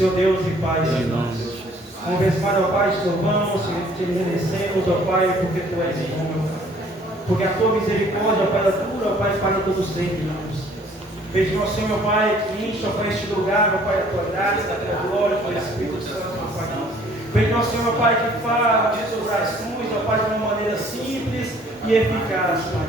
Senhor Deus e Pai, uma vez mais, ó Pai, te louvamos, te agradecemos, ó Pai, porque Tu és bom, meu Pai. Porque a Tua misericórdia, ó Pai, ela dura, ó Pai, para todo sempre, irmãos. Veja, nosso Senhor, meu Pai, que enche, ó Pai, este lugar, meu Pai, a Tua graça, a Tua glória, o Teu Espírito Santo, meu Pai. Veja, nosso Senhor, meu Pai, que fala de suas orações, ó Pai, de uma maneira simples e eficaz, Pai.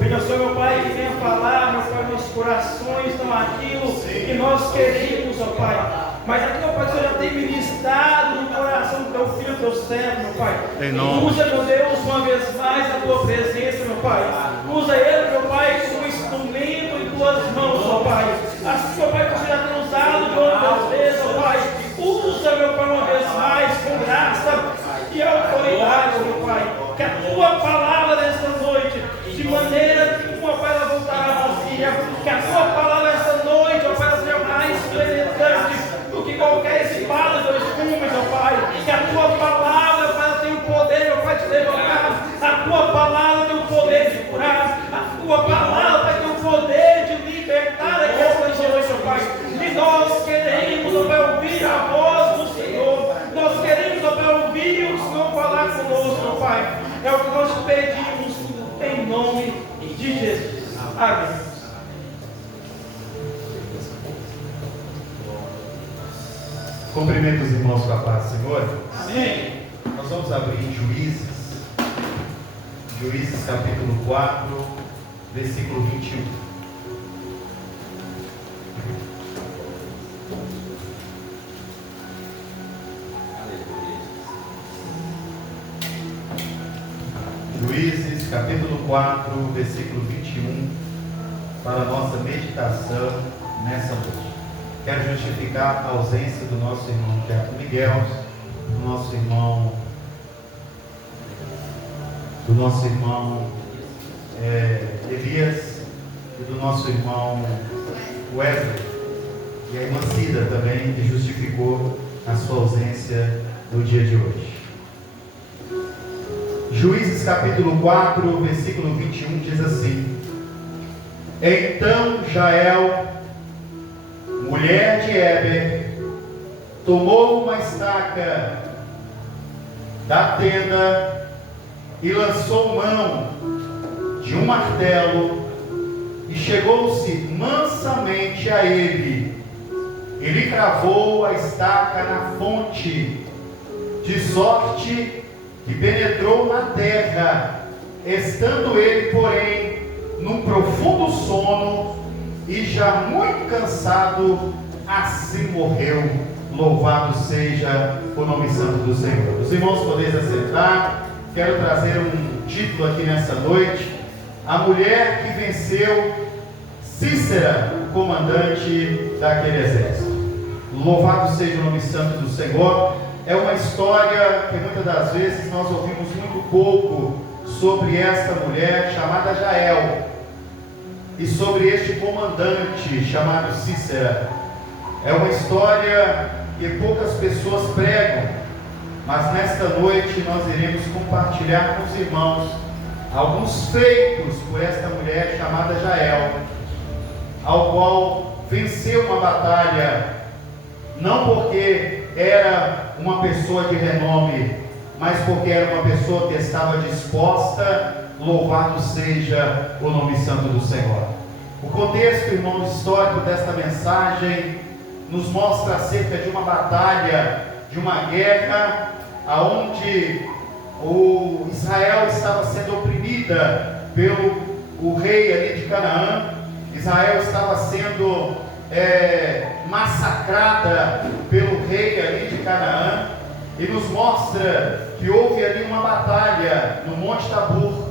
Veja, Senhor, meu Pai, que venha falar, meu Pai, nossos corações, não aquilo que nós queremos, ó Pai. Mas aquilo, Pai, que o Senhor já tem ministrado no coração do Teu Filho, do Teu servo, meu Pai. Usa, meu Deus, uma vez mais a Tua presença, meu Pai. Usa ele, meu Pai, como instrumento em Tuas mãos, ó Pai. Assim, meu Pai, que o Senhor já tem usado de outras vezes, ó Pai. Usa, meu Pai, uma vez mais, com graça e autoridade, meu Pai. Que a Tua palavra nesta noite, de maneira nenhuma, Pai, ela voltará vazia. Que a Tua palavra nesta noite, ó Pai, ela seja mais penetrante do que qualquer espada dos cumes, ó Pai. Que a Tua palavra, Pai, ela tem o poder, ó Pai, de levantar. A Tua palavra tem o poder de curar. A Tua palavra tem o poder de libertar aquelas noite, ó Pai. E nós queremos, ó Pai, ouvir a voz do Senhor. Nós queremos, ó Pai, ouvir o Senhor falar conosco, ó Pai. É o que nós pedimos em nome de Jesus. Amém. Cumprimento os irmãos com a paz do Senhor. Amém. Nós vamos abrir em Juízes capítulo 4, versículo 21. Juízes capítulo 4, versículo 21, para a nossa meditação nessa noite. Quero justificar a ausência do nosso irmão Tiago Miguel, do nosso irmão Elias e do nosso irmão Wesley. E a irmã Cida também, que justificou a sua ausência no dia de hoje. Juízes capítulo 4, versículo 21 diz assim: Então Jael, mulher de Heber, tomou uma estaca da tenda e lançou mão de um martelo e chegou-se mansamente a ele e lhe cravou a estaca na fonte, de sorte que penetrou na terra, estando ele, porém, num profundo sono e já muito cansado, assim morreu. Louvado seja o nome santo do Senhor. Os irmãos podem assentar. Quero trazer um título aqui nessa noite: a mulher que venceu Cícera, o comandante daquele exército. Louvado seja o nome santo do Senhor. É uma história que muitas das vezes nós ouvimos muito pouco sobre esta mulher chamada Jael e sobre este comandante chamado Cícera. É uma história que poucas pessoas pregam, mas nesta noite nós iremos compartilhar com os irmãos alguns feitos por esta mulher chamada Jael, ao qual venceu uma batalha, não porque era uma pessoa de renome, mas porque era uma pessoa que estava disposta. Louvado seja o nome santo do Senhor. O contexto, irmãos, histórico desta mensagem nos mostra acerca de uma batalha, de uma guerra, aonde o Israel estava sendo oprimida pelo rei ali de Canaã. Israel estava sendo massacrada pelo rei ali de Canaã, e nos mostra que houve ali uma batalha no Monte Tabor,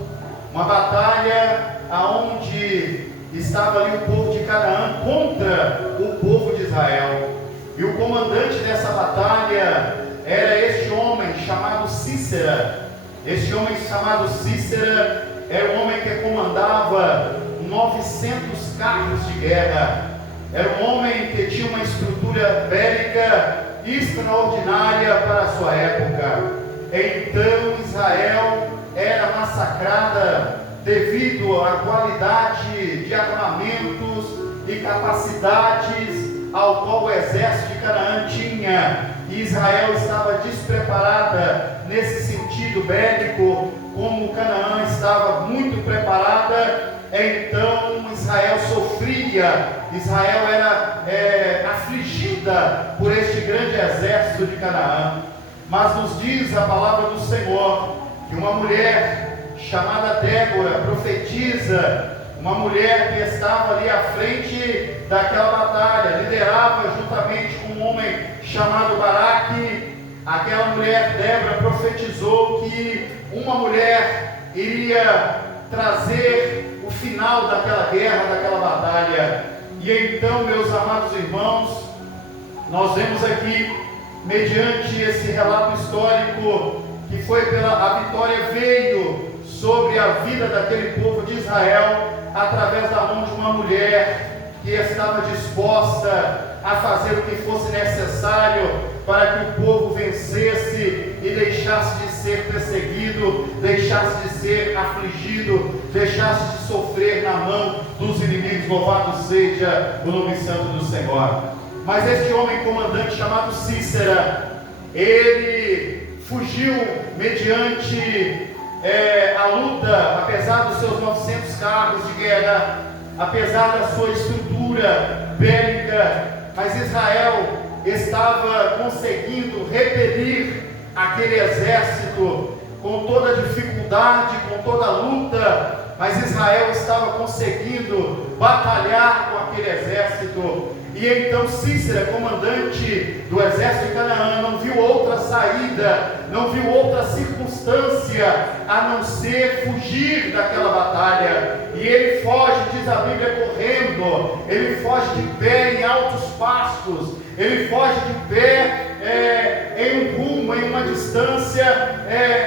uma batalha aonde estava ali o povo de Canaã contra o povo de Israel, e o comandante dessa batalha era este homem chamado Cícera. Este homem chamado Cícera era um homem que comandava 900 carros de guerra. Era um homem que tinha uma estrutura bélica extraordinária para a sua época. Então Israel era massacrada devido à qualidade de armamentos e capacidades ao qual o exército de Canaã tinha, e Israel estava despreparada nesse sentido bélico, como Canaã estava muito preparada. Então Israel sofria, Israel era afligida por este grande exército de Canaã. Mas nos diz a palavra do Senhor que uma mulher chamada Débora profetiza, uma mulher que estava ali à frente daquela batalha, liderava juntamente com um homem chamado Baraque. Aquela mulher, Débora, profetizou que uma mulher iria trazer o final daquela guerra, daquela batalha. E então, meus amados irmãos, nós vemos aqui, mediante esse relato histórico, que foi a vitória veio sobre a vida daquele povo de Israel, através da mão de uma mulher que estava disposta a fazer o que fosse necessário para que o povo vencesse e deixasse de ser perseguido, deixasse de ser afligido, deixasse de sofrer na mão dos inimigos. Louvado seja o nome santo do Senhor. Mas este homem comandante chamado Cícera, ele fugiu mediante a luta, apesar dos seus 900 carros de guerra, apesar da sua estrutura bélica. Mas Israel estava conseguindo repelir aquele exército com toda a dificuldade, com toda a luta, mas Israel estava conseguindo batalhar com aquele exército. E então Cícera, comandante do exército de Canaã, não viu outra saída, não viu outra circunstância a não ser fugir daquela batalha. E ele foge, diz a Bíblia, correndo, ele foge de pé em altos pastos, ele foge de pé em um rumo, em uma distância,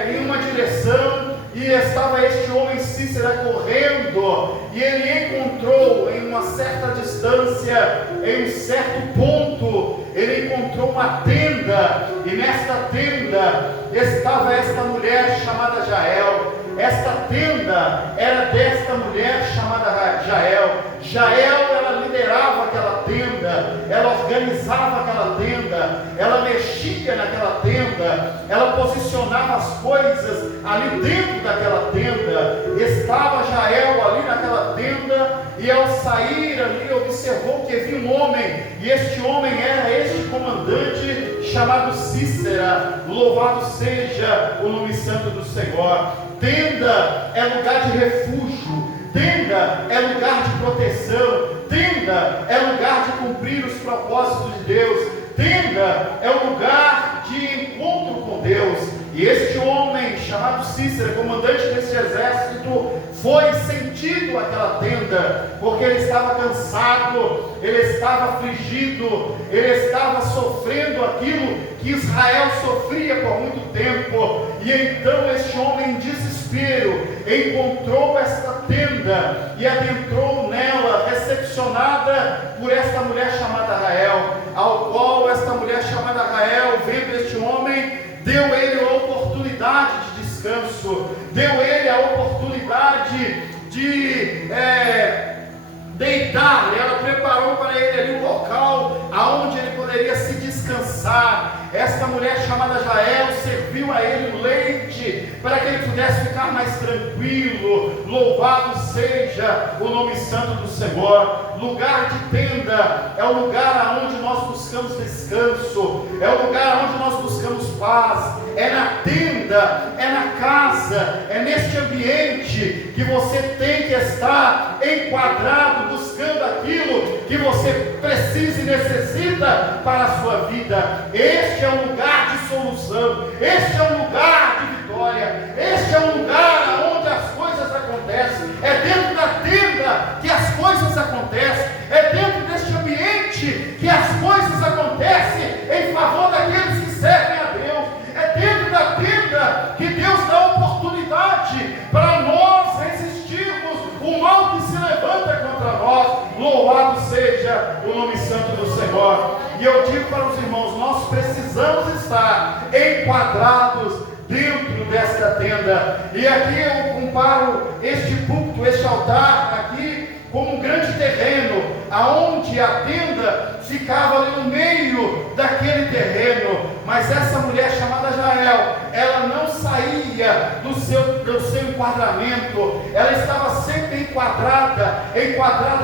em uma direção. E estava este homem Cícera correndo, e ele encontrou em uma certa distância, em um certo ponto, ele encontrou uma tenda, e nesta tenda estava esta mulher chamada Jael. Esta tenda era desta mulher chamada Jael. Jael, ela liderava aquela tenda, ela organizava aquela tenda, ela mexia naquela tenda, ela posicionava as coisas ali dentro daquela tenda. Estava Jael ali naquela tenda, e ao sair ali observou que havia um homem, e este homem era este comandante chamado Cícera. Louvado seja o nome santo do Senhor. Tenda é lugar de refúgio, tenda é lugar de proteção, tenda é lugar de cumprir os propósitos de Deus, tenda é o lugar de encontro com Deus. E este homem chamado Cícera, comandante desse exército, foi sentido àquela tenda, porque ele estava cansado, ele estava afligido, ele estava sofrendo aquilo que Israel sofria por muito tempo. E então este homem, em desespero, encontrou esta tenda e adentrou nela, recepcionada por esta mulher chamada Rael, ao qual esta mulher chamada Rael, vendo este homem, deu ele a oportunidade de descanso, deu ele a oportunidade de deitar. Ela preparou para ele ali um local aonde ele poderia se descansar. Esta mulher chamada Jael serviu a ele o leite para que ele pudesse ficar mais tranquilo. Louvado seja o nome santo do Senhor. Lugar de tenda é o lugar onde nós buscamos descanso, é o lugar onde nós buscamos paz. É na tenda, é na casa, é neste ambiente que você tem que estar enquadrado, buscando aquilo que você precisa e necessita para a sua vida. Este é um lugar de solução, este é um lugar de vitória, este é um lugar onde as coisas acontecem. É dentro da tenda que as coisas acontecem, é dentro deste ambiente que as coisas acontecem em favor daqueles que servem a Deus. É dentro da tenda que Deus dá oportunidade para nós resistirmos o mal que se levanta contra nós. Louvado seja o nome santo do Senhor. E eu digo para os irmãos, nós precisamos estar enquadrados dentro desta tenda. E aqui eu comparo este púlpito, este altar aqui, como um grande terreno, aonde a tenda ficava ali no meio daquele terreno, mas essa mulher chamada Jael, ela não saía do seu enquadramento, ela estava sempre enquadrada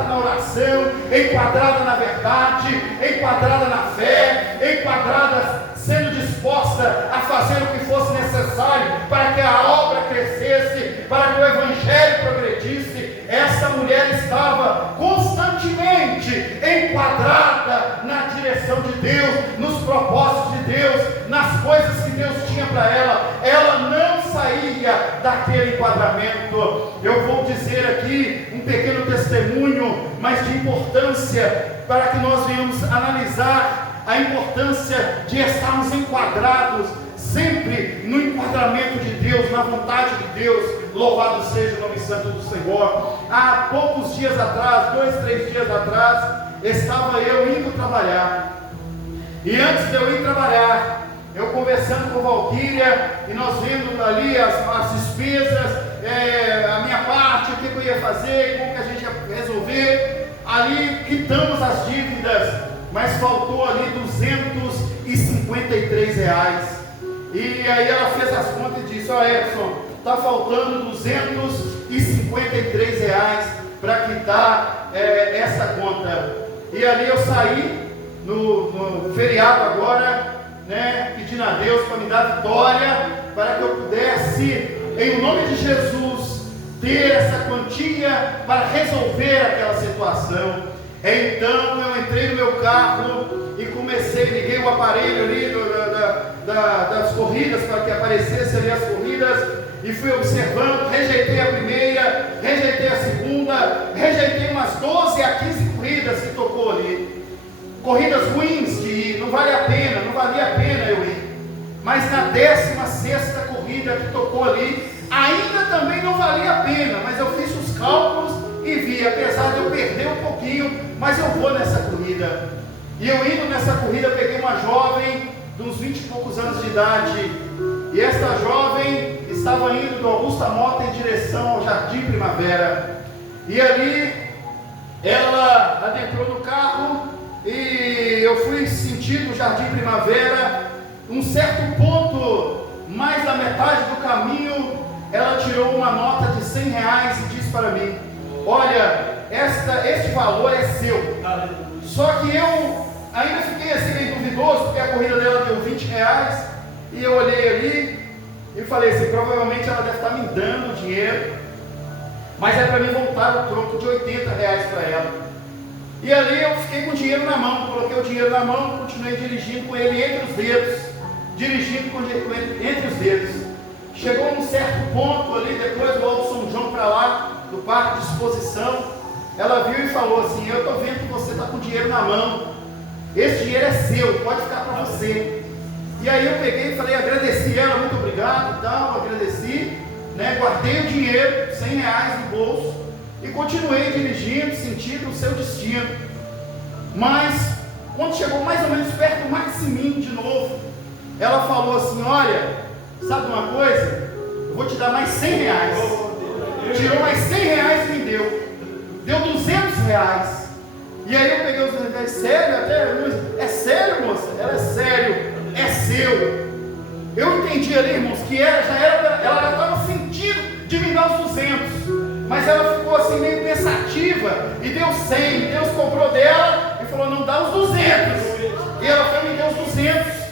na oração, enquadrada na verdade, enquadrada na fé, enquadrada, sendo disposta a fazer o que fosse necessário para que a obra crescesse, para que o evangelho progredisse. Essa mulher estava constantemente enquadrada na direção de Deus, nos propósitos de Deus, nas coisas que Deus tinha para ela. Ela não saía daquele enquadramento. Eu vou dizer aqui um pequeno testemunho, mas de importância, para que nós venhamos analisar a importância de estarmos enquadrados sempre no enquadramento de Deus, na vontade de Deus. Louvado seja o nome santo do Senhor. Há poucos dias atrás, 2, 3 dias atrás, estava eu indo trabalhar, e antes de eu ir trabalhar, eu conversando com a Valquíria, e nós vendo ali as despesas, a minha parte, o que eu ia fazer, como que a gente ia resolver. Ali quitamos as dívidas, mas faltou ali R$253. E aí ela fez as contas e disse: ó, Edson, está faltando R$253 para quitar essa conta. E ali eu saí no feriado agora, né, pedindo a Deus para me dar vitória, para que eu pudesse, em nome de Jesus, ter essa quantia para resolver aquela situação. Então eu entrei no meu carro e liguei o aparelho ali das corridas, para que aparecesse ali as corridas, e fui observando, rejeitei a primeira, rejeitei a segunda, rejeitei umas 12 a 15 corridas que tocou ali. Corridas ruins que não valia a pena eu ir. Mas na 16ª corrida que tocou ali, ainda também não valia a pena, mas eu fiz os cálculos e vi, apesar de eu perder um pouquinho, mas eu vou nessa corrida. E eu indo nessa corrida, peguei uma jovem de uns 20 e poucos anos de idade, e esta jovem estava indo do Augusta Mota em direção ao Jardim Primavera, e ali ela adentrou no carro, e eu fui sentido o Jardim Primavera. Um certo ponto, mais da metade do caminho, ela tirou uma nota de R$100 e disse para mim: olha, este valor é seu. Só que eu ainda fiquei assim meio duvidoso, porque a corrida dela deu R$20, e eu olhei ali e falei assim: provavelmente ela deve estar me dando dinheiro, mas é para mim voltar o troco de R$80 para ela. E ali eu fiquei com o dinheiro na mão, coloquei o dinheiro na mão, continuei dirigindo com ele entre os dedos, entre os dedos. Chegou num certo ponto ali, depois do Alto São João para lá, do parque de exposição, ela viu e falou assim: eu estou vendo que você está com o dinheiro na mão, esse dinheiro é seu, pode ficar para você. E aí eu peguei e falei, agradeci ela, muito obrigado e tal, agradeci, né, guardei o dinheiro, R$100 no bolso, e continuei dirigindo, sentindo o seu destino. Mas quando chegou mais ou menos perto do Maximinho de novo, ela falou assim: olha, sabe uma coisa? Eu vou te dar mais R$100. Tirou mais R$100 e me deu. Deu R$200. E aí eu peguei os R$200. Sério? É sério, moça? Ela: é sério, é seu. Eu entendi ali, irmãos, que ela já estava sentindo de me dar os 200. Mas ela ficou assim meio pensativa e deu 100. Deus comprou dela e falou: não, dá os 200. E ela foi e me deu os 200.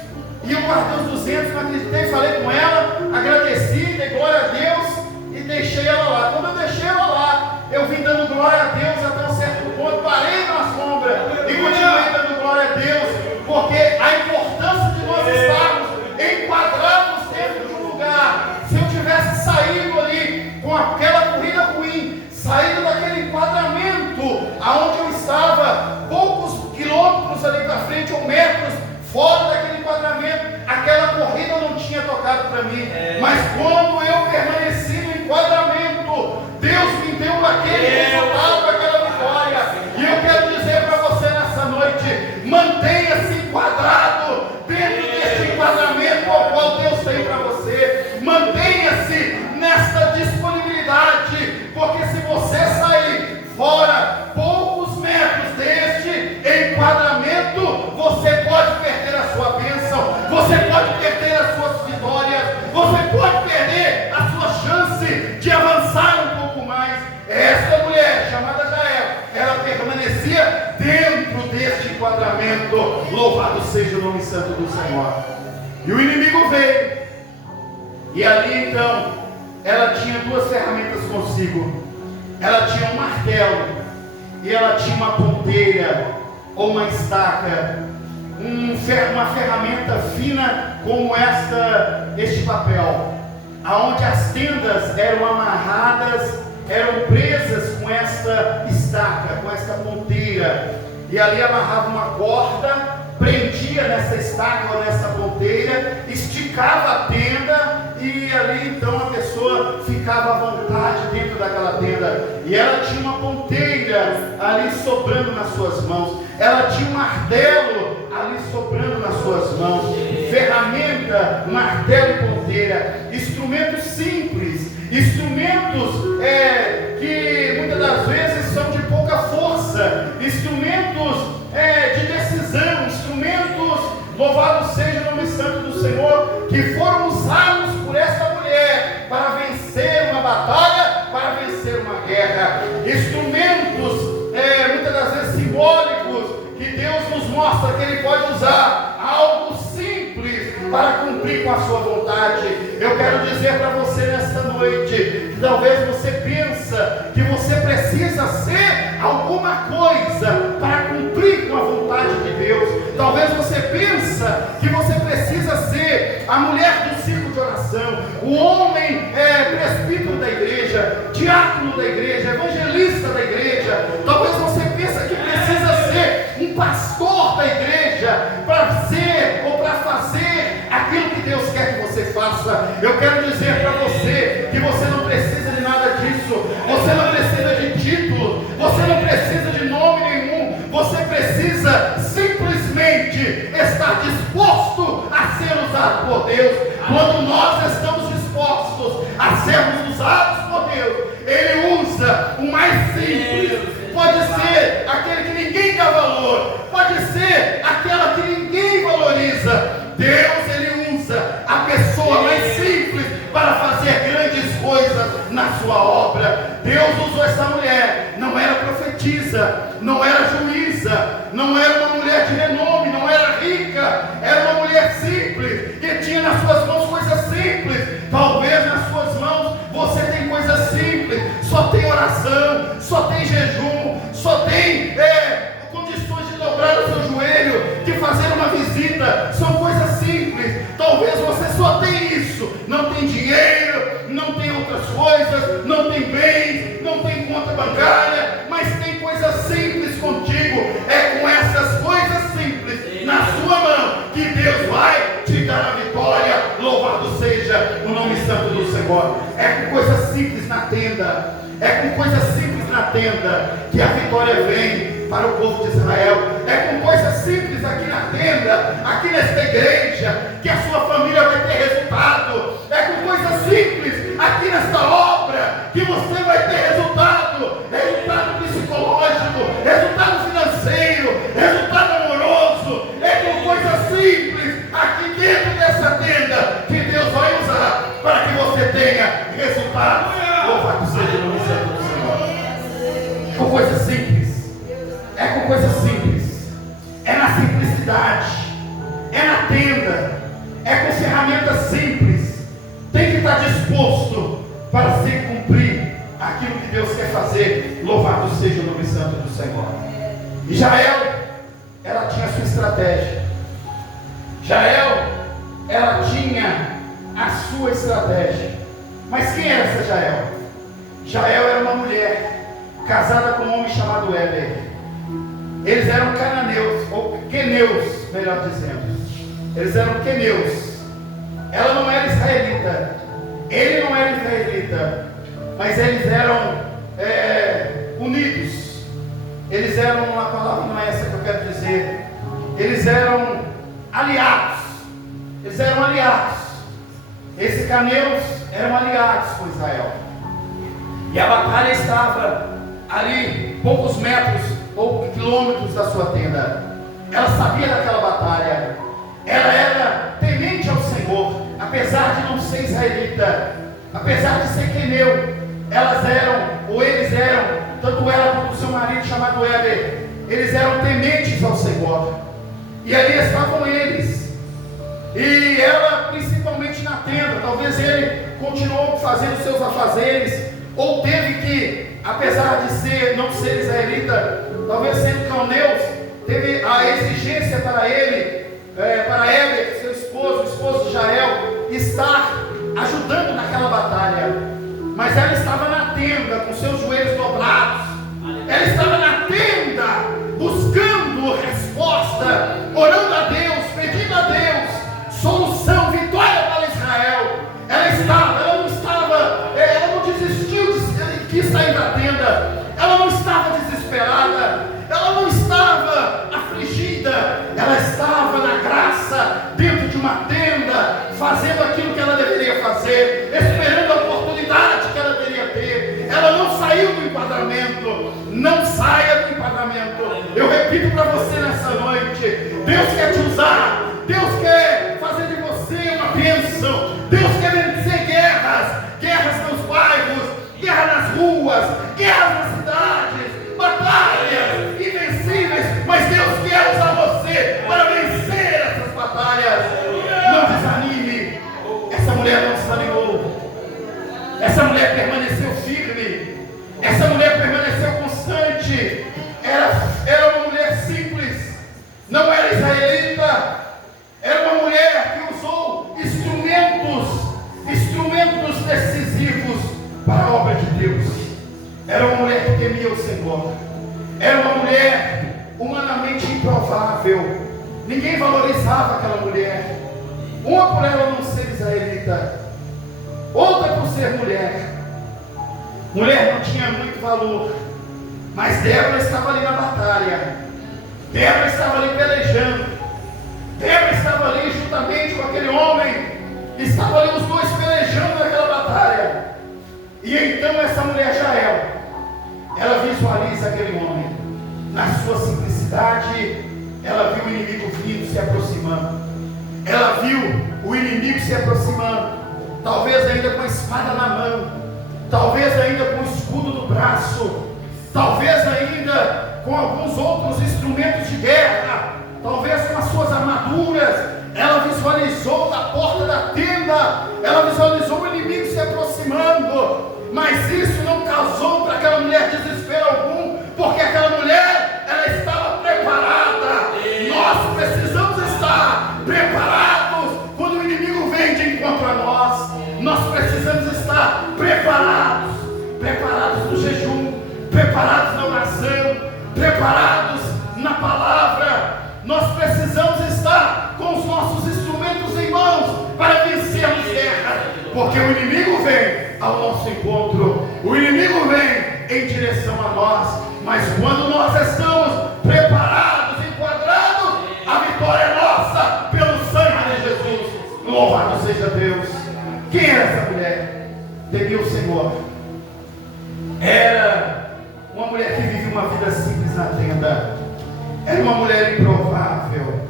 E eu guardei os 200, não acreditei, falei com ela, agradeci, dei glória a Deus e deixei ela lá. Quando eu deixei ela lá, eu vim dando glória a Deus até um certo ponto, parei na sombra e continuei dando glória a Deus, porque a importância de nós estarmos enquadrados dentro de um lugar. Se eu tivesse saído ali com aquela corrida ruim, saído daquele enquadramento aonde eu estava, poucos quilômetros ali para frente ou metros fora daquele enquadramento, aquela corrida não tinha tocado para mim. Mas quando eu permaneci no enquadramento, Deus me deu aquele resultado, aquela vitória. E eu quero dizer para você nessa noite: mantenha-se enquadrado dentro desse enquadramento ao qual Deus tem para você. Mantenha-se nesta disponibilidade, porque se você sair fora poucos metros deste enquadramento, livramento. Louvado seja o nome santo do Senhor. E o inimigo veio. E ali então, ela tinha duas ferramentas consigo. Ela tinha um martelo. E ela tinha uma ponteira ou uma estaca. Uma ferramenta fina como este papel. Aonde as tendas eram amarradas, eram presas com esta estaca, com esta ponteira, e ali amarrava uma corda, prendia nessa estaca ou nessa ponteira, esticava a tenda, e ali então a pessoa ficava à vontade dentro daquela tenda. E ela tinha uma ponteira ali sobrando nas suas mãos, ela tinha um martelo ali sobrando nas suas mãos. Ferramenta, martelo e ponteira, instrumentos simples, instrumentos que muitas das vezes são de pouca força, instrumentos de decisão, instrumentos, louvado seja o nome santo do Senhor, que foram usados por essa mulher para vencer uma batalha, para vencer uma guerra. Instrumentos muitas das vezes simbólicos, que Deus nos mostra que Ele pode usar algo simples para cumprir com a sua vontade. Eu quero dizer para você nesta noite, que talvez você pensa que você precisa ser alguma coisa para cumprir com a vontade de Deus. Talvez você pensa que você precisa ser a mulher do círculo de oração, o homem presbítero da igreja, diácono da igreja, evangelista da igreja. Talvez você pense que precisa ser um pastor da igreja para ser ou para fazer aquilo que Deus quer que você faça. Eu quero dizer para você que você não precisa de nada disso. Você não precisa de título, você não precisa de nome nenhum. Você precisa simplesmente estar disposto a ser usado por Deus. Quando nós estamos dispostos a sermos usados por Deus, Ele usa o mais simples. Pode ser aquele que ninguém dá valor, pode ser aquela que ninguém valoriza. Deus, Ele usa a pessoa mais simples para fazer grandes coisas na sua obra. Deus usou essa mulher. Não era profetisa, não era juíza, não era uma mulher de renome, não era rica, era uma mulher simples, que tinha nas suas mãos coisas simples. Talvez nas suas mãos você tem coisas simples, só tem oração, só tem jejum, só tem condições de dobrar o seu joelho, de fazer uma visita. São coisas simples. Talvez você só tem isso, não tem dinheiro, não tem outras coisas, não tem bens, não tem conta bancária, mas tem coisas simples contigo. É com essas coisas simples na sua mão que Deus vai te dar a vitória. Louvado seja o nome santo do Senhor. É com coisas simples na tenda, é com coisas simples na tenda que a vitória vem para o povo de Israel. É com coisas simples aqui na tenda, aqui nesta igreja, que a sua família vai ter resultado. É com coisas simples aqui nesta obra que você vai ter resultado. Resultado psicológico, resultado financeiro, resultado amoroso. É com coisas simples aqui dentro dessa tenda que Deus vai usar para que você tenha resultado. Louvado seja o nome santo do Senhor. É com coisas simples. É com coisas simples. É na simplicidade. É na tenda. É com ferramentas simples. Tem que estar disposto para se cumprir aquilo que Deus quer fazer. Louvado seja o nome santo do Senhor. E Jael, ela tinha a sua estratégia. Jael, ela tinha a sua estratégia. Mas quem era essa Jael? Jael era uma mulher casada com um homem chamado Heber. Eles eram cananeus, ou queneus, melhor dizendo. Eles eram queneus. Ela não era israelita. Ele não era israelita. Mas eles eram unidos. Eles eram, uma palavra não é essa que eu quero dizer. Eles eram aliados. Eles eram aliados. Esses caneus eram aliados com Israel. E a batalha estava ali, poucos metros ou quilômetros da sua tenda. Ela sabia daquela batalha. Ela era temente ao Senhor, apesar de não ser israelita, apesar de ser queneu. Elas eram, ou eles eram, tanto ela quanto o seu marido chamado Heber, eles eram tementes ao Senhor. e ali estavam eles, e ela principalmente na tenda. Talvez ele continuou fazendo seus afazeres, ou teve que, apesar de não ser israelita, talvez sendo caldeus, teve a exigência para ele, para Éber, seu esposo, o esposo de Jael, estar ajudando naquela batalha. Mas ela estava na tenda, com seus joelhos dobrados. Ela estava na tenda, buscando resposta, orando a Deus, pedindo a Deus solução, vitória para Israel. Ela não desistiu, quis sair da tenda. Ela não estava desesperada, ela não estava afligida, ela estava na graça, dentro de uma tenda, fazendo aquilo que ela deveria fazer, esperando a oportunidade que ela deveria ter. Ela não saiu do enquadramento. Não saia do enquadramento. Eu repito para você nessa noite: Deus quer te usar, Deus quer fazer de você uma bênção, Deus quer vencer guerras nos bairros, guerra nas ruas, guerras nas cidades, batalhas invencíveis, mas Deus quer usar você para vencer essas batalhas. Não desanime. Essa mulher não desanimou, essa mulher permaneceu firme, essa mulher permaneceu constante. Era uma mulher simples, não era israelita, era uma mulher que usou instrumentos decisivos para a obra de Deus. Era uma mulher que temia o Senhor, era uma mulher humanamente improvável. Ninguém valorizava aquela mulher, uma por ela não ser israelita, outra por ser mulher. Mulher não tinha muito valor, mas Débora estava ali na batalha, Débora estava ali pelejando, Débora estava ali juntamente com aquele homem, estavam ali os dois pelejando naquela batalha. E então essa mulher Jael, ela visualiza aquele homem, na sua simplicidade, ela viu o inimigo vindo, se aproximando, ela viu o inimigo se aproximando, talvez ainda com a espada na mão, talvez ainda com o escudo no braço, talvez ainda com alguns outros instrumentos de guerra, talvez com as suas armaduras. Ela visualizou da porta da tenda, ela visualizou o inimigo se aproximando, mas isso não causou para aquela mulher desespero algum, porque aquela mulher, ela estava preparada. Nós precisamos estar preparados quando o inimigo vem de encontro a nós. Nós precisamos estar preparados no jejum, preparados na oração, preparados na palavra. Nós precisamos estar com os nossos instrumentos em mãos para vencermos guerra, porque o inimigo vem ao nosso encontro, o inimigo vem em direção a nós, mas quando nós estamos preparados, enquadrados, a vitória é nossa pelo sangue de Jesus. Louvado seja Deus. Quem era essa mulher? Temia o Senhor. Era uma mulher que vivia uma vida simples na tenda. Era uma mulher improvável,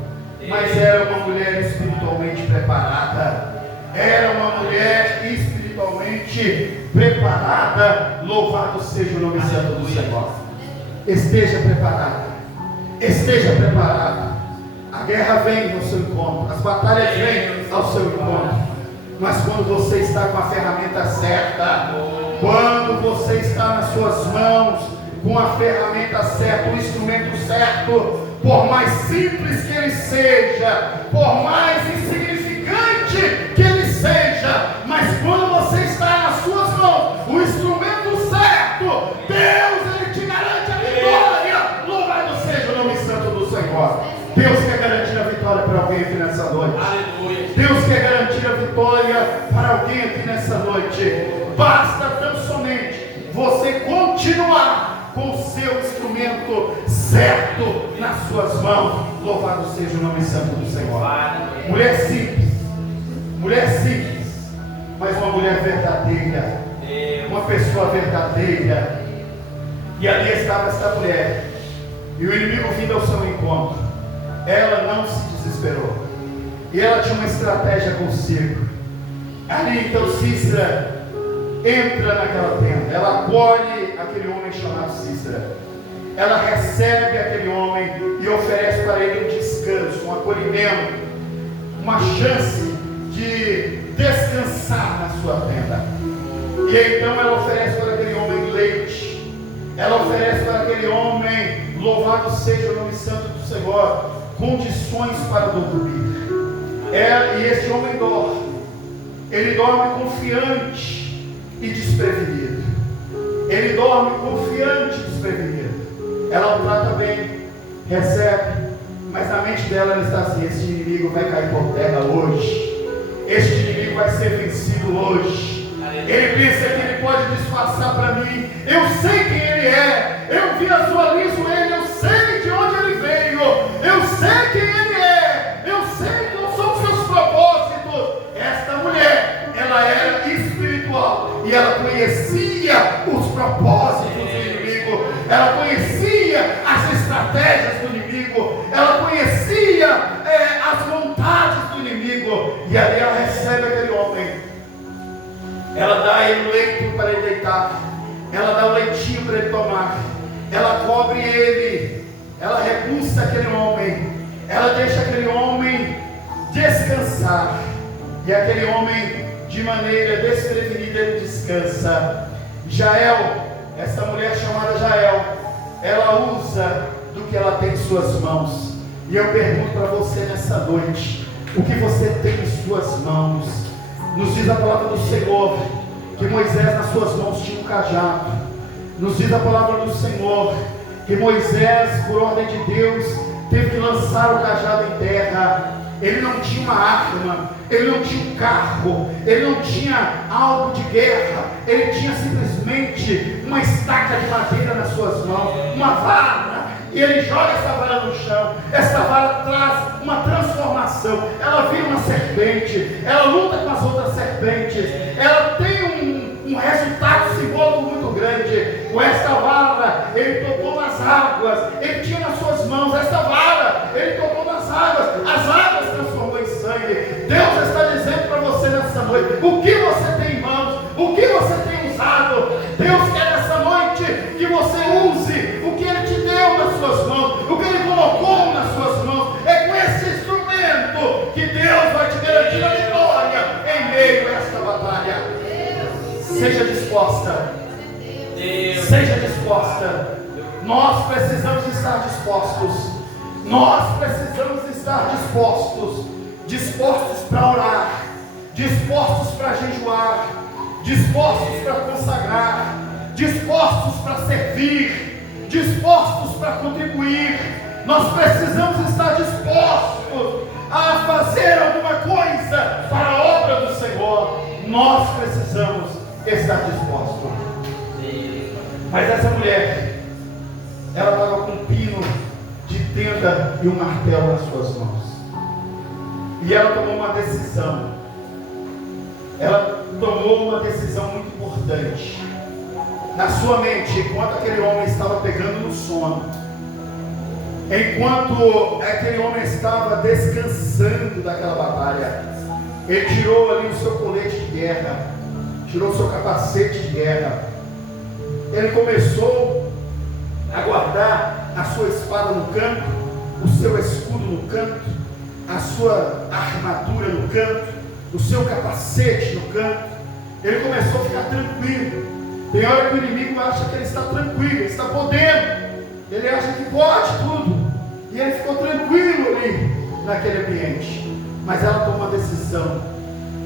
mas era uma mulher espiritualmente preparada. Era uma mulher espiritualmente preparada. Louvado seja o nome santo do Senhor. Esteja preparada. Esteja preparado. A guerra vem ao seu encontro, as batalhas vêm ao seu encontro, mas quando você está com a ferramenta certa, quando você está nas suas mãos com a ferramenta certa, o instrumento certo, por mais simples que ele seja, por mais insignificante que ele seja, mas quando você está nas suas mãos, o instrumento certo, Deus, ele te garante a vitória. Louvado seja o nome santo do Senhor. Deus quer garantir a vitória para alguém aqui nessa noite. Aleluia. Deus quer garantir a vitória para alguém aqui nessa noite. Basta tão somente você continuar com o seu instrumento certo nas suas mãos. Louvado seja o nome santo do Senhor. Mulher simples, mas uma mulher verdadeira, uma pessoa verdadeira. E ali estava esta mulher, e o inimigo vindo ao seu encontro. Ela não se desesperou, e ela tinha uma estratégia consigo. Ali então Cícera entra naquela tenda, ela acolhe aquele homem chamado Cícera, ela recebe aquele homem e oferece para ele um descanso, um acolhimento, uma chance de descansar na sua tenda. E então ela oferece para aquele homem leite, ela oferece para aquele homem, louvado seja o nome santo do Senhor, condições para dormir. E esse homem dorme, ele dorme confiante e desprevenido. Ele dorme confiante e desprevenido. Ela o trata bem, recebe, mas na mente dela ela está assim: este inimigo vai cair por terra hoje, este inimigo vai ser vencido hoje. Ele pensa que ele pode disfarçar para mim. Eu sei quem ele é, eu visualizo ele, eu sei de onde ele veio, eu sei quem ele é, eu sei quais são os seus propósitos. Esta mulher, ela era espiritual e ela conhecia os propósitos do inimigo, ela conhecia as estratégias do inimigo, ela conhecia as vontades do inimigo. E ali ela recebe aquele homem. Ela dá a ele o leito para ele deitar, ela dá o leitinho para ele tomar, ela cobre ele, ela repulsa aquele homem, ela deixa aquele homem descansar, e aquele homem, de maneira desprevenida, ele descansa. Jael, essa mulher chamada Jael, ela usa do que ela tem em suas mãos. E eu pergunto para você nessa noite: o que você tem em suas mãos? Nos diz a palavra do Senhor que Moisés nas suas mãos tinha um cajado. Nos diz a palavra do Senhor que Moisés, por ordem de Deus, teve que lançar o cajado em terra. Ele não tinha uma arma, ele não tinha um carro, ele não tinha algo de guerra, ele tinha simplesmente uma estaca de madeira nas suas mãos, uma vara. E ele joga essa vara no chão. Essa vara traz uma transformação. Ela vira uma serpente. Ela luta com as outras serpentes. Ela tem um resultado simbólico muito grande. Com esta vara, ele tocou nas águas. Ele tinha nas suas mãos esta vara. Ele tocou nas águas. As águas transformou em sangue. Deus está dizendo para você nessa noite: o que você tem em mãos? O que você tem usado? Deus quer nessa noite que você use o que Ele te deu nas suas mãos, o que Ele colocou nas suas mãos. É com esse instrumento que Deus vai te garantir a vitória em meio a esta batalha. Seja disposta. Seja disposta. Nós precisamos estar dispostos. Nós precisamos estar dispostos. Dispostos para orar, dispostos para jejuar, dispostos para consagrar, dispostos para servir, dispostos para contribuir. Nós precisamos estar dispostos a fazer alguma coisa para a obra do Senhor. Nós precisamos estar dispostos. Mas essa mulher, ela estava com um pino de tenda e um martelo nas suas mãos. E ela tomou uma decisão. Ela tomou uma decisão muito importante. Na sua mente, enquanto aquele homem estava pegando no sono, enquanto aquele homem estava descansando daquela batalha, ele tirou ali o seu colete de guerra, tirou o seu capacete de guerra. Ele começou a guardar a sua espada no canto, o seu escudo no canto, a sua armadura no canto, o seu capacete no canto. Ele começou a ficar tranquilo. Tem hora que o inimigo acha que ele está tranquilo, ele está podendo, ele acha que pode tudo, e ele ficou tranquilo ali naquele ambiente. Mas ela tomou uma decisão.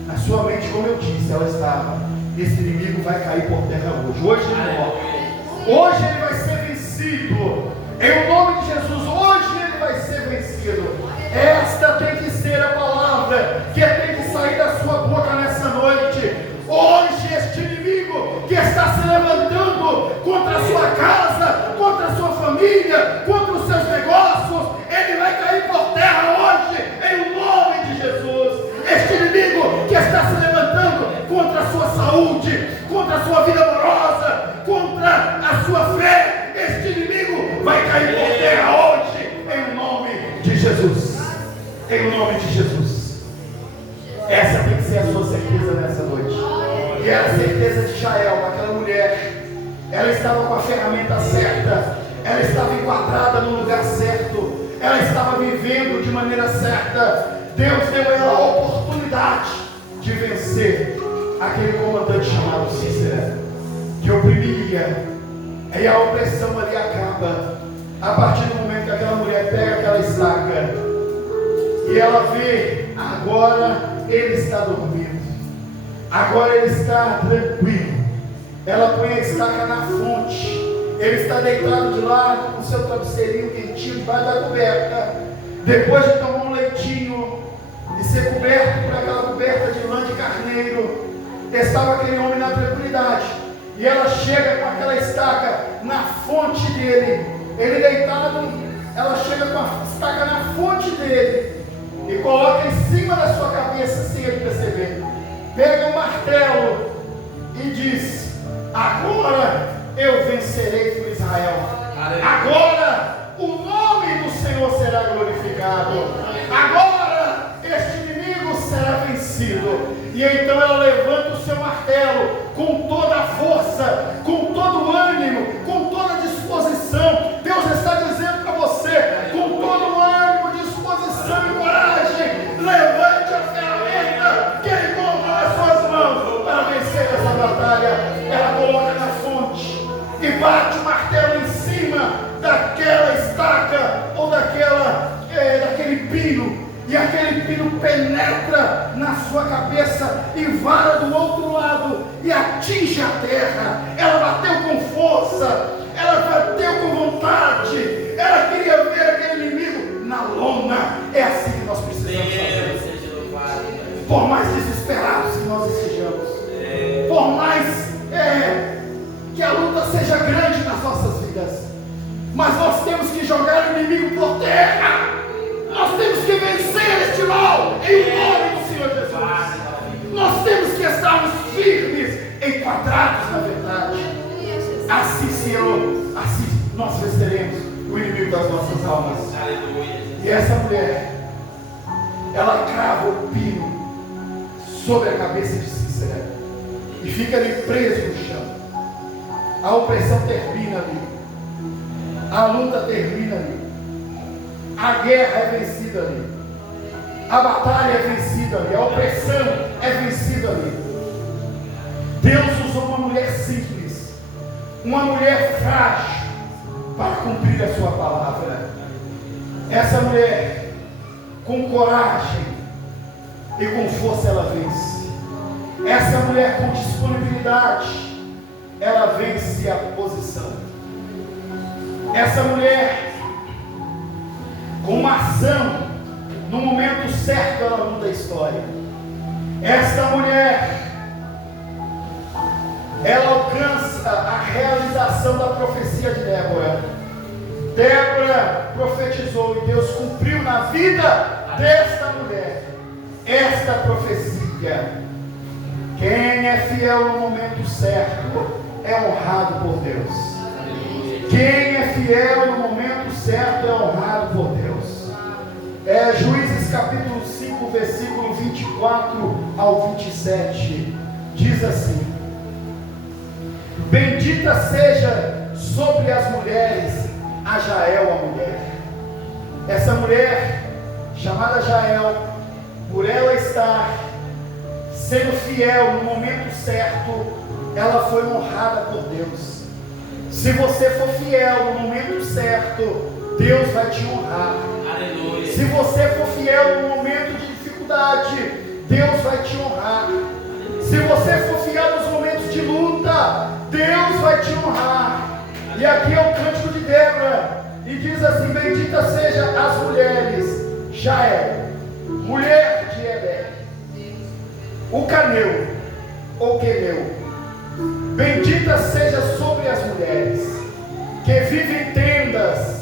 Na sua mente, como eu disse, ela estava: esse inimigo vai cair por terra hoje. Hoje ele morre. Hoje ele vai ser vencido. Em nome de Jesus, hoje ele vai ser vencido. Esta tem que ser a palavra que tem que sair da sua boca nessa noite. Hoje este inimigo que está se levantando contra a sua casa, contra a sua família, contra os seus negócios, ele vai cair por terra hoje, em nome de Jesus. Este inimigo que está se levantando contra a sua saúde, contra a sua vida amorosa, contra a sua fé, este inimigo vai cair por terra hoje, em nome de Jesus. Em nome de Jesus. Essa tem que ser a sua certeza nessa noite. E era a certeza de Jael, aquela mulher. Ela estava com a ferramenta certa, ela estava enquadrada no lugar certo. ela estava vivendo de maneira certa. Deus deu a ela a oportunidade de vencer aquele comandante chamado Cícera, que oprimia. E a opressão ali acaba a partir do momento que aquela mulher pega aquela estaca e ela vê, agora ele está dormindo, agora ele está tranquilo. Ela põe a estaca na fonte, ele está deitado de lado com seu travesseirinho quentinho debaixo da coberta. Depois de tomar um leitinho e ser coberto por aquela coberta de lã de carneiro, estava aquele homem na tranquilidade. E ela chega com aquela estaca na fonte dele, ele deitado, ela chega com a estaca na fonte dele e coloca em cima da sua cabeça sem ele perceber. Pega um martelo e diz: agora eu vencerei por Israel. Agora o nome do Senhor será glorificado. Agora este inimigo será vencido. E então ela levanta o seu martelo com toda a força, com todo o ânimo, com toda a disposição. Deus está dizendo para você, com todo o ânimo, disposição e coragem, levante a ferramenta que Ele colocou nas suas mãos para vencer essa batalha. Ela coloca na fonte e bate o martelo em cima daquela estaca ou daquele pino. E aquele pino penetra na sua cabeça e vara do outro lado e atinge a terra. Ela bateu com força, ela bateu com vontade, ela queria ver aquele inimigo na lona. É assim que nós precisamos fazer. Por mais desesperados que nós estejamos, por mais que a luta seja grande nas nossas vidas, mas nós temos que jogar o inimigo por terra. Nós temos que vencer este mal em nome do Senhor Jesus. Nós temos que estarmos firmes, enquadrados na verdade. Assim, Senhor, assim nós venceremos o inimigo das nossas almas. E essa mulher, ela crava o pino sobre a cabeça de Cícera e fica ali preso no chão. A opressão termina ali, a luta termina ali. A guerra é vencida ali, a batalha é vencida ali, a opressão é vencida ali. Deus usou uma mulher simples, uma mulher frágil, para cumprir a sua palavra. Essa mulher, com coragem e com força, ela vence. Essa mulher, com disponibilidade, ela vence a posição. Essa mulher, com uma ação, no momento certo, ela muda a história. Esta mulher, ela alcança a realização da profecia de Débora. Débora profetizou e Deus cumpriu na vida desta mulher esta profecia. Quem é fiel no momento certo é honrado por Deus. Quem é fiel no momento certo é honrado por Deus. Juízes capítulo 5, versículo 24 ao 27, diz assim: bendita seja sobre as mulheres a Jael, a mulher. Essa mulher, chamada Jael, por ela estar sendo fiel no momento certo, ela foi honrada por Deus. Se você for fiel no momento certo, Deus vai te honrar. Aleluia. Se você for fiel no momento de dificuldade, Deus vai te honrar. Se você for fiel nos momentos de luta, Deus vai te honrar. E aqui é o cântico de Débora, e diz assim: bendita seja as mulheres, Jael, mulher de Heber, o caneu, ou queneu. Bendita seja sobre as mulheres que vivem em tendas.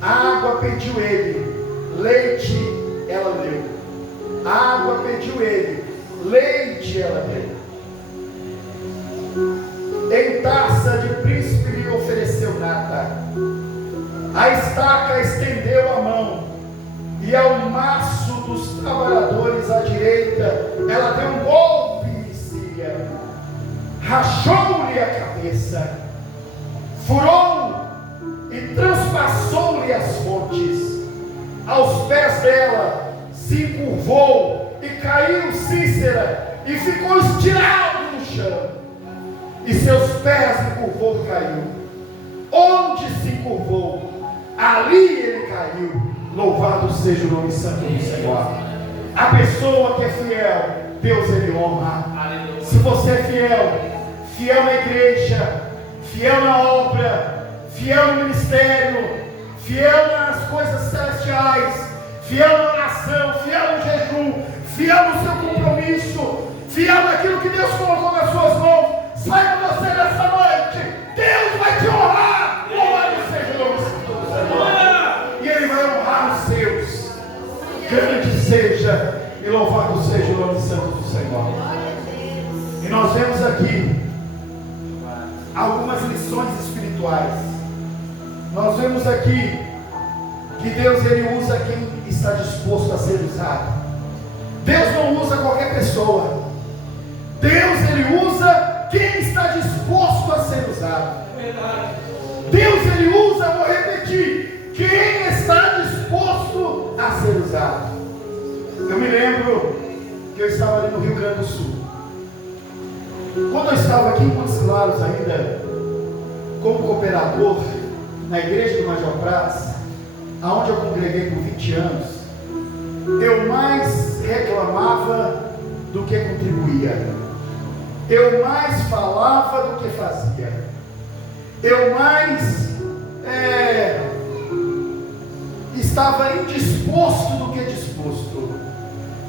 Água pediu ele, leite ela deu. Água pediu ele, leite ela deu. Em taça de príncipe lhe ofereceu nata. A estaca estendeu a mão, e ao maço dos trabalhadores à direita ela deu um golpe em Síria. Rachou-lhe a cabeça, furou e transpassou-lhe as fontes. curvou e caiu Cícera e ficou estirado no chão. E seus pés encurvou e caiu. Onde se encurvou, ali ele caiu. Louvado seja o nome santo do Senhor. A pessoa que é fiel, Deus ele honra. Se você é fiel, fiel na igreja, fiel na obra, fiel no ministério, fiel nas coisas celestiais, fiel na oração, fiel no jejum, fiel no seu compromisso, fiel naquilo que Deus colocou nas suas mãos, saiba você nessa noite, Deus vai te honrar. Louvado seja o nome do Senhor. E Ele vai honrar os seus. Grande seja e louvado seja o nome santo do Senhor. E nós vemos aqui algumas lições espirituais. Nós vemos aqui que Deus ele usa quem está disposto a ser usado. Deus não usa qualquer pessoa. Deus ele usa quem está disposto a ser usado. Deus ele usa, vou repetir, quem está disposto a ser usado. Eu me lembro que eu estava ali no Rio Grande do Sul. Quando eu estava aqui em Montes Claros ainda, como cooperador na igreja de Major Prats, aonde eu congreguei por 20 anos, eu mais reclamava do que contribuía. Eu mais falava do que fazia. Eu mais estava indisposto do que disposto.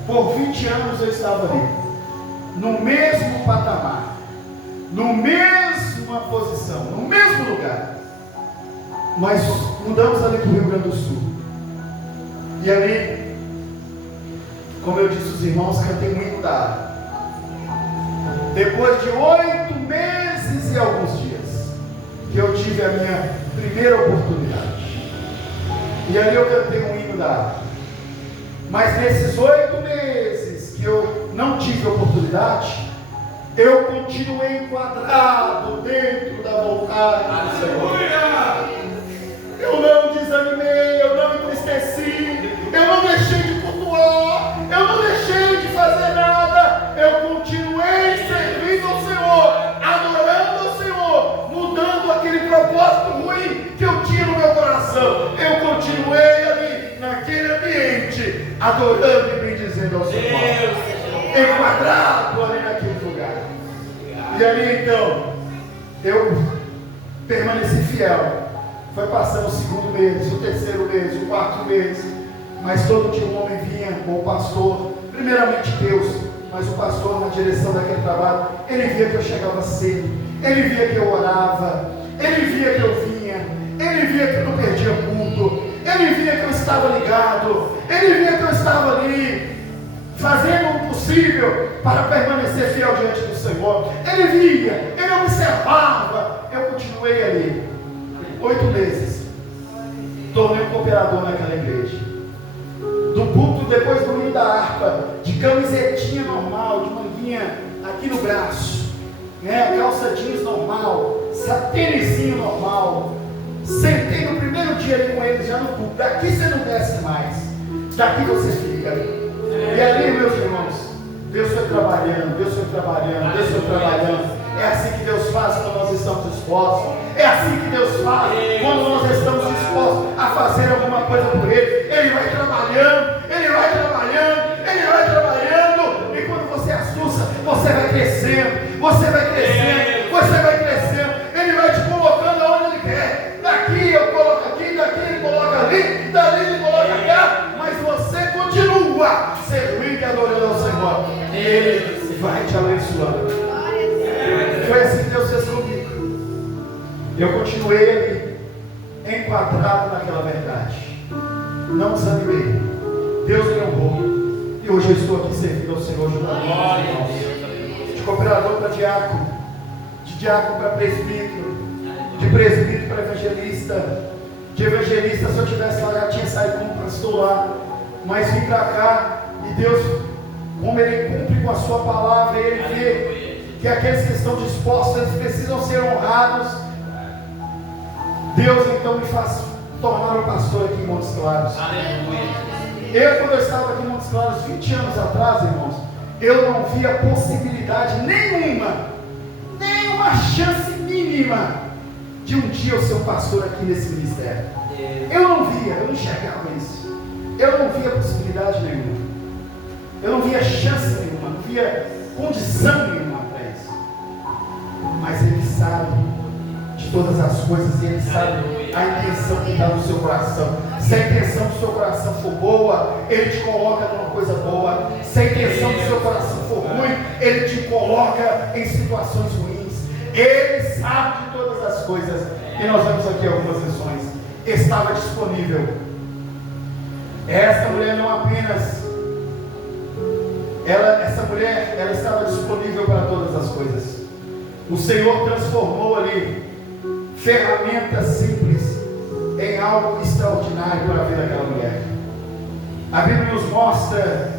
Por 20 anos eu estava ali, no mesmo patamar, no mesma posição, no mesmo lugar. Mas mudamos ali para o Rio Grande do Sul. E ali, como eu disse aos irmãos, cantei um hino da harpa. Depois de 8 meses e alguns dias, que eu tive a minha primeira oportunidade. E ali eu cantei um hino da harpa. Mas nesses 8 meses que eu não tive oportunidade, eu continuei enquadrado dentro da vontade do Senhor. Eu não desanimei, eu não entristeci, eu não deixei de cultuar, eu não deixei de fazer nada, eu continuei servindo ao Senhor, adorando ao Senhor, mudando aquele propósito ruim que eu tinha no meu coração. Eu continuei ali, naquele ambiente, adorando e bendizendo ao Senhor, enquadrado ali naquele lugar. E ali então, eu permaneci fiel. Foi passando o 2º mês, o 3º mês, o 4º mês, mas todo dia um homem vinha com o pastor, primeiramente Deus, mas o pastor na direção daquele trabalho, ele via que eu chegava cedo, ele via que eu orava, ele via que eu vinha, ele via que eu não perdia culto, ele via que eu estava ligado, ele via que eu estava ali, fazendo o possível para permanecer fiel diante do Senhor. Ele via, ele observava, eu continuei ali. 8 meses, tornei um cooperador naquela igreja. Do púlpito, depois do hino da harpa, de camisetinha normal, de manguinha aqui no braço, né? Calça jeans normal, tênisinho normal. Sentei no primeiro dia ali com eles, já no púlpito. Daqui você não desce mais, daqui você fica. E ali, meus irmãos, Deus foi trabalhando, Deus foi trabalhando, Deus foi trabalhando. É assim que Deus faz quando nós estamos dispostos. É assim que Deus faz quando nós estamos dispostos a fazer alguma coisa por Ele. Ele vai trabalhando, Ele vai trabalhando, Ele vai trabalhando. E quando você assusta, você vai crescendo, você vai crescendo, você vai crescendo. Ele vai te colocando aonde Ele quer. Daqui eu coloco aqui, daqui Ele coloca ali, dali Ele coloca cá. Mas você continua servindo e adorando ao Senhor. Ele vai te abençoando. Foi assim que Deus fez comigo. Eu continuei ali, enquadrado naquela verdade. Não desanimei. Deus me honrou. E hoje eu estou aqui servindo ao Senhor junto a meus irmãos. De cooperador para diácono, de diácono para presbítero, de presbítero para evangelista, de evangelista, se eu tivesse lá, já tinha saído como pastor lá. Mas vim para cá e Deus, como Ele cumpre com a sua palavra, Ele vê que aqueles que estão dispostos, eles precisam ser honrados. Deus então me faz tornar um pastor aqui em Montes Claros. Aleluia. Quando eu estava aqui em Montes Claros, 20 anos atrás, irmãos, eu não via possibilidade nenhuma, nenhuma chance mínima de um dia eu ser um pastor aqui nesse ministério. Eu não via, eu não enxergava isso. Eu não via possibilidade nenhuma. Eu não via chance nenhuma, não via condição nenhuma para isso. Mas Ele sabe de todas as coisas e Ele sabe a intenção que está no seu coração. Se a intenção do seu coração for boa, Ele te coloca numa coisa boa. Se a intenção do seu coração for ruim, Ele te coloca em situações ruins. Ele sabe de todas as coisas. E nós vemos aqui algumas lições. Estava disponível. Esta mulher não apenas, essa mulher, ela estava disponível para todas as coisas. O Senhor transformou ali ferramentas simples em algo extraordinário para a vida daquela mulher. A Bíblia nos mostra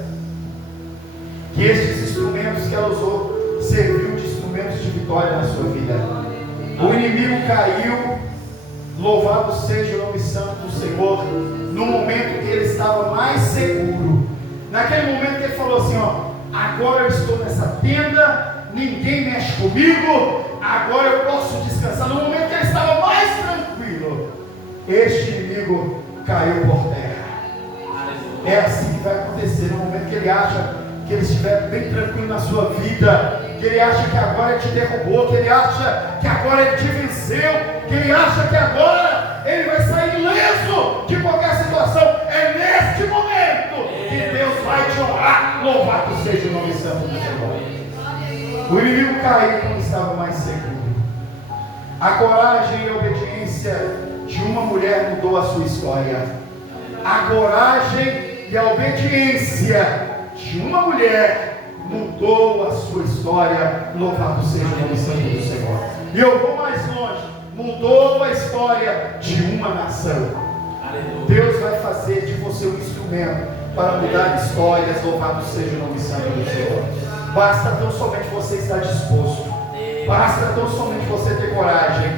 que estes instrumentos que ela usou serviu de instrumentos de vitória na sua vida. O inimigo caiu, louvado seja o nome santo do Senhor, no momento que ele estava mais seguro. Naquele momento que ele falou assim, agora eu estou nessa tenda, ninguém mexe comigo, agora eu posso descansar. No momento que ele estava mais tranquilo, este inimigo caiu por terra. É assim que vai acontecer no momento que ele acha que ele estiver bem tranquilo na sua vida, que ele acha que agora ele te derrubou, que ele acha que agora ele te venceu, que ele acha que agora ele vai sair ileso de qualquer situação. É neste momento que Deus vai te honrar. Louvado seja o nome santo do Senhor. O inimigo caiu quando estava mais seguro. A coragem e a obediência de uma mulher mudou a sua história. A coragem e a obediência de uma mulher mudou a sua história. Louvado seja o nome santo do Senhor. E eu vou mais longe. Mudou a história de uma nação. Deus vai fazer de você um instrumento para mudar histórias. Louvado seja o nome santo do Senhor. Basta tão somente você estar disposto. Basta tão somente você ter coragem.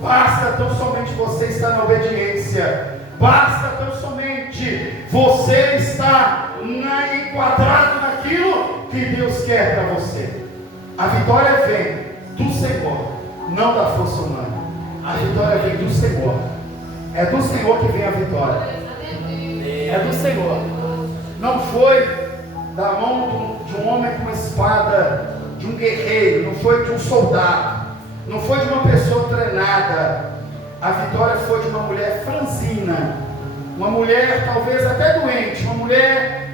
Basta tão somente você estar na obediência. Basta tão somente você estar enquadrado naquilo que Deus quer para você. A vitória vem do Senhor, não da força humana. A vitória vem do Senhor. É do Senhor que vem a vitória. É do Senhor. Não foi da mão de um homem com espada, de um guerreiro, não foi de um soldado, não foi de uma pessoa treinada. A vitória foi de uma mulher franzina, uma mulher talvez até doente, uma mulher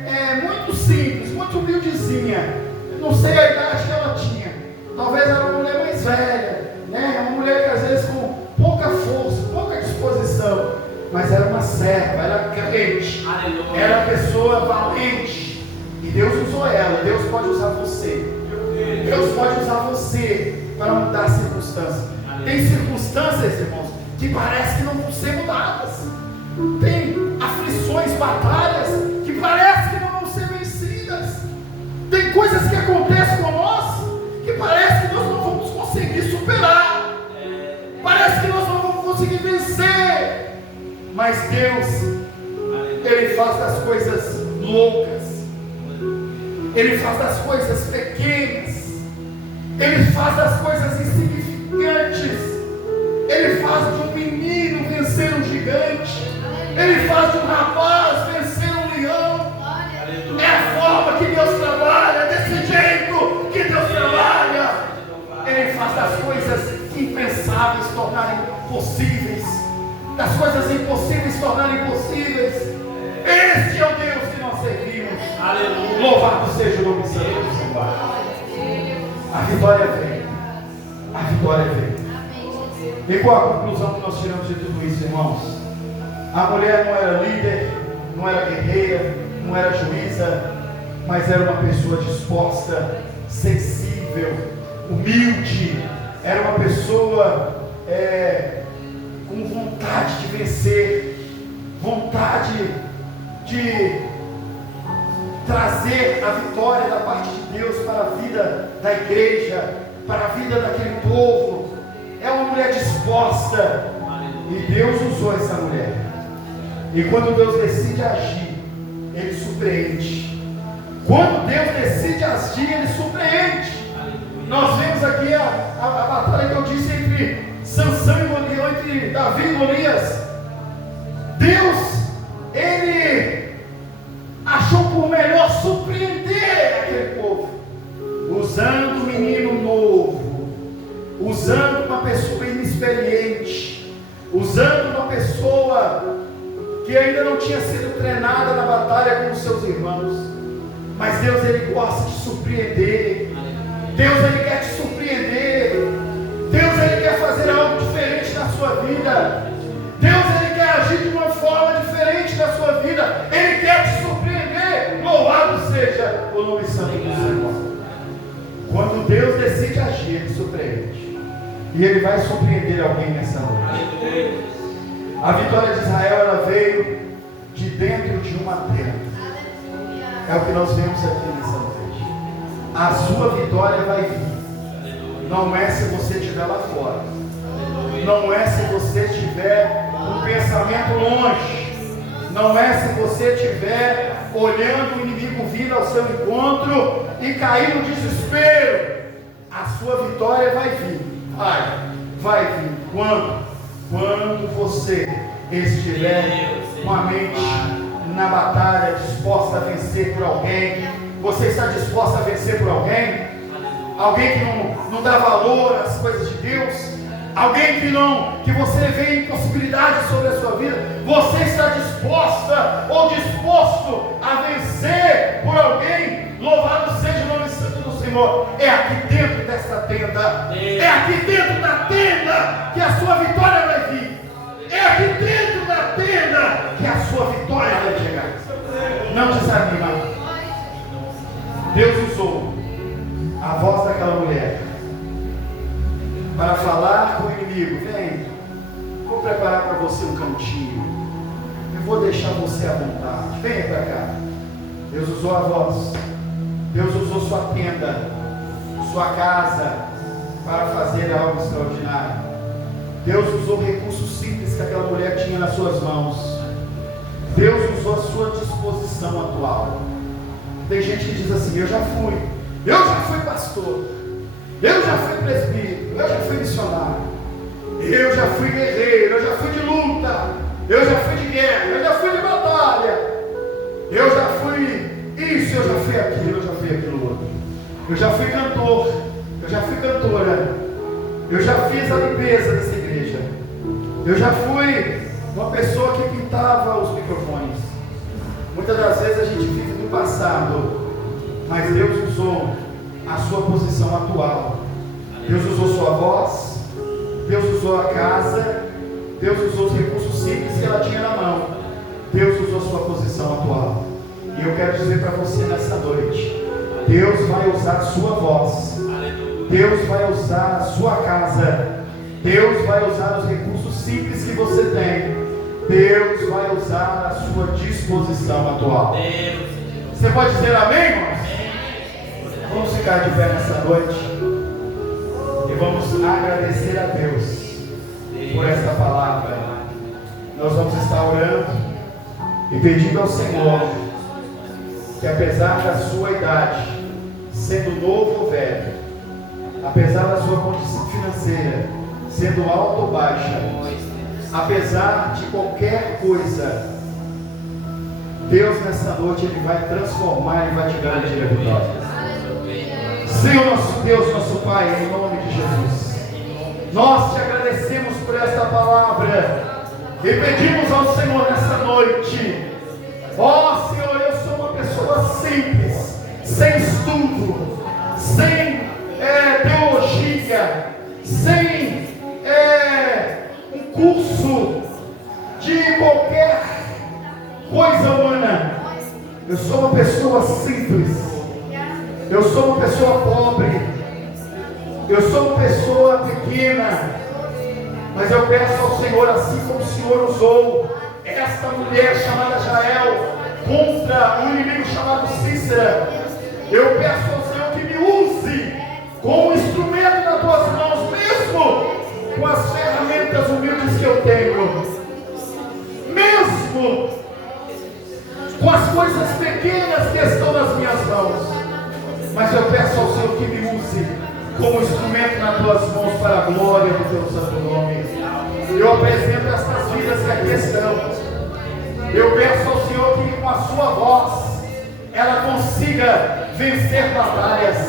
muito simples, muito humildezinha. Não sei a idade que ela tinha, talvez era uma mulher mais velha, né? Uma mulher que às vezes com pouca força, pouca disposição, mas era uma serva, era crente, era pessoa valente, e Deus usou ela. Deus pode usar você. Deus pode usar você para mudar circunstâncias. Tem circunstâncias, irmãos, que parece que não vão ser mudadas. Tem aflições, batalhas que parece que não vão ser vencidas. Tem coisas que acontecem com nós que parece que nós não vamos conseguir superar. Parece que nós não vamos conseguir vencer. Mas Deus, Ele faz das coisas loucas, Ele faz das coisas pequenas, Ele faz das coisas insignificantes, Ele faz de um menino vencer um gigante, Ele faz de um rapaz vencer um leão. É a forma que Deus trabalha, é desse jeito que Deus trabalha. Ele faz das coisas impensáveis tornarem possíveis, das coisas impossíveis tornarem possíveis. Este é o Deus que nós servimos. Aleluia. Louvado seja o nome santo do Senhor. A vitória vem. A vitória vem. E qual a conclusão que nós tiramos de tudo isso, irmãos? A mulher não era líder, não era guerreira, não era juíza, mas era uma pessoa disposta, sensível, humilde. Era uma pessoa com vontade de vencer, vontade de trazer a vitória da parte de Deus para a vida da igreja, para a vida daquele povo. É uma mulher disposta, e Deus usou essa mulher. E quando Deus decide agir, Ele surpreende. Quando Deus decide agir, Ele surpreende. Nós vemos aqui a batalha que eu disse entre Sansão e Golias, entre Davi e Golias. Deus, Ele achou por melhor surpreender aquele povo, usando um menino novo, usando uma pessoa inexperiente, usando uma pessoa que ainda não tinha sido treinada na batalha com os seus irmãos. Mas Deus, Ele gosta de surpreender. Deus, Ele quer te surpreender. Deus, Ele quer fazer algo diferente na sua vida. Deus, Ele quer agir de uma forma diferente na sua vida. Ele quer te surpreender. Louvado seja o nome santo do Senhor. Quando Deus decide agir, Ele surpreende. E Ele vai surpreender alguém nessa noite. A vitória de Israel, ela veio de dentro de uma tenda. É o que nós vemos aqui nessa noite. A sua vitória vai vir. Não é se você estiver lá fora. Não é se você tiver um pensamento longe. Não é se você estiver olhando o inimigo vir ao seu encontro e cair no desespero. A sua vitória vai vir. Vai vir. Quando? Quando você estiver com a mente na batalha, disposta a vencer por alguém. Você está disposta a vencer por alguém? Alguém que não dá valor às coisas de Deus? Alguém que você vê impossibilidade sobre a sua vida? Você está disposta ou disposto a vencer por alguém? Louvado seja o nome santo do Senhor. É aqui dentro dessa tenda, é aqui dentro da tenda que a sua vitória vai vir. É aqui dentro da tenda que a sua vitória vai chegar. Não desanima. Deus usou a voz daquela mulher para falar com o inimigo: vem, vou preparar para você um cantinho, eu vou deixar você à vontade, venha para cá. Deus usou a voz. Deus usou sua tenda, sua casa, para fazer algo extraordinário. Deus usou recursos simples que aquela mulher tinha nas suas mãos. Deus usou a sua disposição atual. Tem gente que diz assim: eu já fui pastor, eu já fui presbítero, eu já fui missionário, eu já fui guerreiro, eu já fui de luta, eu já fui de guerra, eu já fui de batalha, eu já fui isso, eu já fui aquilo, eu já fui aquilo outro, eu já fui cantor, eu já fui cantora, eu já fiz a limpeza dessa igreja, eu já fui uma pessoa que pintava os microfones. Muitas das vezes a gente vive no passado, mas Deus usou a sua posição atual. Deus usou sua voz, Deus usou a casa, Deus usou os recursos simples que ela tinha na mão. Deus usou a sua posição atual. E eu quero dizer para você nessa noite: Deus vai usar a sua voz, Deus vai usar a sua casa, Deus vai usar os recursos simples que você tem, Deus vai usar a sua disposição atual. Você pode dizer amém, irmãos? Vamos ficar de pé nessa noite e vamos agradecer a Deus por esta palavra. Nós vamos estar orando e pedindo ao Senhor que, apesar da sua idade, sendo novo ou velho, apesar da sua condição financeira, sendo alta ou baixa, apesar de qualquer coisa, Deus nessa noite Ele vai transformar e vai te garantir a vitória. Senhor nosso Deus, nosso Pai, em nome de Jesus, nós te agradecemos por esta palavra e pedimos ao Senhor nessa noite: ó Senhor, eu sou uma pessoa simples, sem estudo, sem teologia, sem um curso de qualquer coisa humana. Eu sou uma pessoa simples, eu sou uma pessoa pobre, eu sou uma pessoa pequena, mas eu peço ao Senhor, assim como o Senhor usou esta mulher chamada Jael contra um inimigo chamado Cícera, eu peço ao Senhor que me use como um instrumento nas tuas mãos, mesmo com as ferramentas humildes que eu tenho, mesmo com as coisas pequenas que estão nas minhas mãos, mas eu peço ao Senhor que me use como instrumento nas tuas mãos para a glória do teu santo nome. Eu apresento estas vidas que aqui estão. Eu peço ao Senhor que com a sua voz ela consiga vencer batalhas.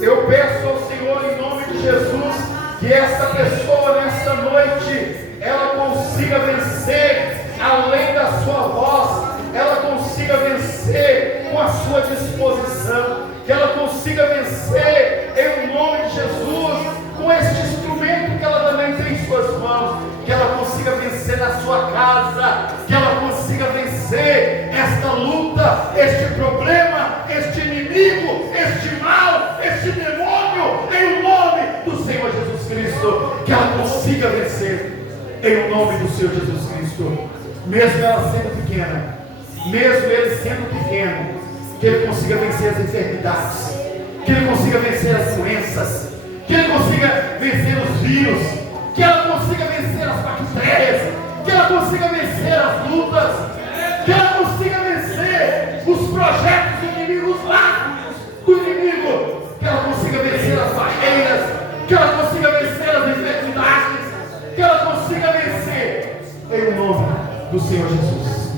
Eu peço ao Senhor em nome de Jesus que essa pessoa nesta noite ela consiga vencer além da sua voz, ela consiga vencer com a sua disposição, que ela consiga vencer em nome de Jesus com este instrumento que ela também tem em suas mãos, que ela consiga vencer na sua casa, que ela consiga vencer esta luta, este problema, este inimigo, este mal, este demônio, em nome do Senhor Jesus Cristo, que ela consiga vencer em nome do Senhor Jesus Cristo, mesmo ela sendo pequena, mesmo ele sendo pequeno, que ele consiga vencer as enfermidades, que ele consiga vencer as doenças, que ele consiga vencer os vírus, que ela consiga vencer as bactérias, que ela consiga vencer as lutas, que ela consiga vencer os projetos do inimigo, os laços do inimigo, que ela consiga vencer as barreiras, que ela consiga vencer as enfermidades, que ela consiga vencer em nome do Senhor Jesus,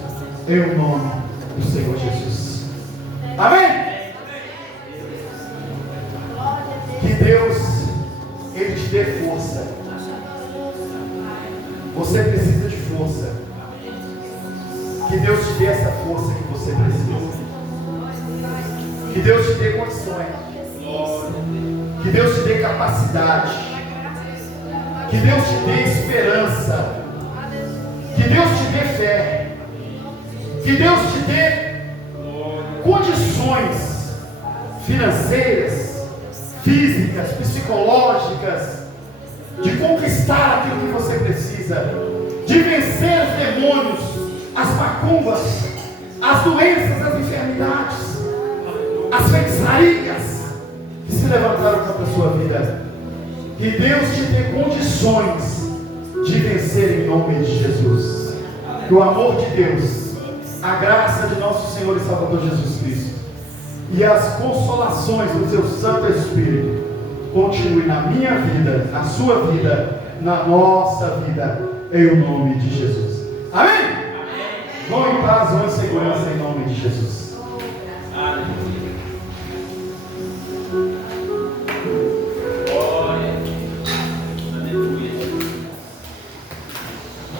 em nome do Senhor Jesus. Amém? Que Deus Ele te dê força. Você precisa de força. Que Deus te dê essa força que você precisa. Que Deus te dê condições. Que Deus te dê capacidade. Que Deus te dê esperança. Que Deus te dê fé. Que Deus te dê condições financeiras, físicas, psicológicas, de conquistar aquilo que você precisa, de vencer os demônios, as macumbas, as doenças, as enfermidades, as feitiçarias que se levantaram contra a sua vida. Que Deus te dê condições de vencer em nome de Jesus. Que o amor de Deus, a graça de nosso Senhor e Salvador Jesus Cristo e as consolações do seu Santo Espírito continue na minha vida, na sua vida, na nossa vida, em nome de Jesus. Amém? Amém. Vão em paz, vão em segurança, em nome de Jesus. Aleluia. Glória. Aleluia.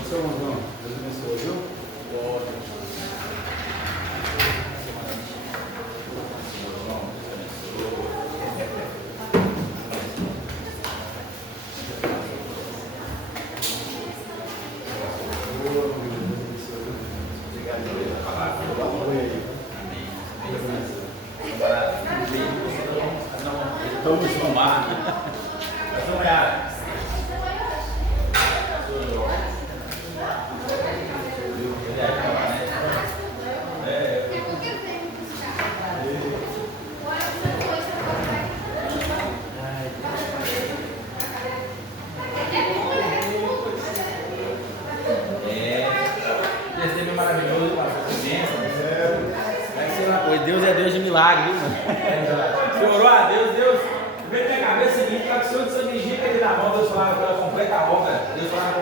Seu irmão, Deus abençoe, viu? Glória. Estamos no mar. Mas não é. Deus é Deus de milagre, viu, mano? Você orou a Deus, Deus veio na cabeça seguinte, para que o Senhor te dirigir para ele na mão, Deus falava, completa a obra, Deus falava